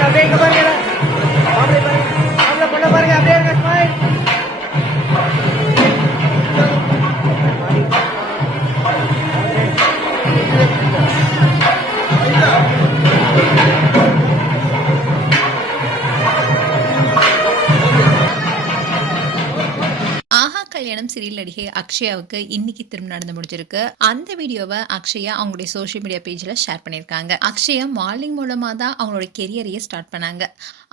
அப்படியே இங்க பாருங்க அப்படியே பாருங்க அப்படியே பண்ண பாருங்க அப்படியே இருங்க ஸ்மைல் ஆஹா கல்யாணம் சீரியல் நடிகை அக்ஷயாவுக்கு இன்னைக்கு திரும்ப நடந்து முடிஞ்சிருக்கு. அந்த வீடியோவை அக்ஷயா அவங்களுடைய சோஷியல் மீடியா பேஜ்ல ஷேர் பண்ணியிருக்காங்க. அக்ஷயா மாடலிங் மூலமா தான் அவங்களோட கெரியரையே ஸ்டார்ட் பண்ணாங்க.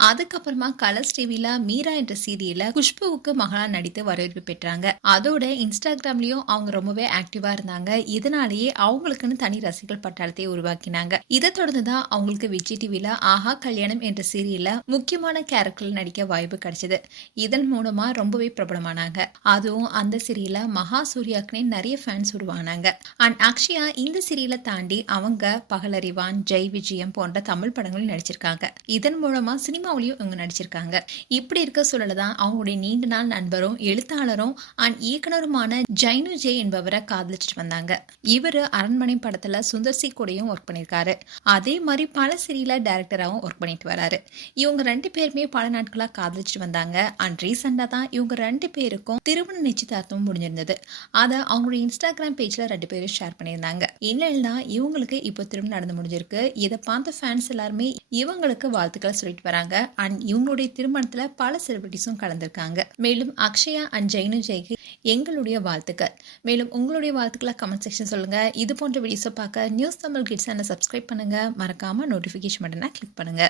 அதுக்கப்புறமா கலர்ஸ் டிவில மீரா என்ற சீரியல்ல குஷ்புவுக்கு மகளா நடித்து வரவேற்பு பெற்றாங்க. அதோட இன்ஸ்டாகிராம்லயும் அவங்க ரொம்பவே ஆக்டிவா இருந்தாங்க. இதனாலேயே அவங்களுக்குன்னு தனி ரசிகர்கள் பட்டாளத்தை உருவாக்கினாங்க. இதை தொடர்ந்து தான் அவங்களுக்கு விஜய் டிவில ஆஹா கல்யாணம் என்ற சீரியல்ல முக்கியமான கேரக்டர்ல நடிக்க வாய்ப்பு கிடைச்சது. இதன் மூலமா ரொம்பவே பிரபலமானாங்க. அதுவும் அந்த சீரியல்ல மகா சூர்யாக்குனே நிறைய ஃபேன்ஸ் உருவானாங்க. அண்ட் அக்ஷயா இந்த சீரியலை தாண்டி அவங்க பகலறிவான், ஜெய் விஜயம் போன்ற தமிழ் படங்களும் நடிச்சிருக்காங்க. இதன் மூலமா சினிமாவிலையும் இவங்க நடிச்சிருக்காங்க. இப்படி இருக்க சூழல தான் அவங்களுடைய நீண்ட நாள் நண்பரும் எழுத்தாளரும் அண்ட் இயக்குனருமான ஜைனு ஜே என்பவரை காதலிச்சிட்டு வந்தாங்க. இவரு அரண்மனை படத்துல சுந்தர் சி கூடயும் ஒர்க் பண்ணியிருக்காரு. அதே மாதிரி பல சீரியல டைரக்டராகவும் ஒர்க் பண்ணிட்டு வராரு. இவங்க 2 பேருமே பல நாட்களா காதலிச்சிட்டு வந்தாங்க. அண்ட் ரீசெண்டா தான் இவங்க 2 பேருக்கும் திருமண நிச்சயதார்த்தம் முடிஞ்சிருந்தது. அதை அவங்களுடைய இன்ஸ்டாகிராம் பேஜ்ல 2 பேரும் ஷேர் பண்ணியிருந்தாங்க. இன்னும் தான் இவங்களுக்கு இப்போ திருமணம் நடந்து முடிஞ்சிருக்கு. இதை பார்த்த ஃபேன்ஸ் எல்லாருமே இவங்களுக்கு வாழ்த்துக்களை சொல்லிட்டு வராங்க. அண்ட் இவங்களுடைய திருமணத்துல பல செலிபிரிட்டிஸும் கலந்துருக்காங்க. மேலும் அக்ஷயா அண்ட் ஜெயினு ஜெய்க்கு எங்களுடைய வாழ்த்துக்கள். மேலும் உங்களுடைய வாழ்த்துக்களை கமெண்ட் செக்ஷன் சொல்லுங்க. இது போன்ற வீடியோஸை பார்க்க நியூஸ் தமிழ் கிட்ஸ் சேனலை சப்ஸ்கிரைப் பண்ணுங்க. மறக்காம நோட்டிஃபிகேஷன் பட்டனை கிளிக் பண்ணுங்க.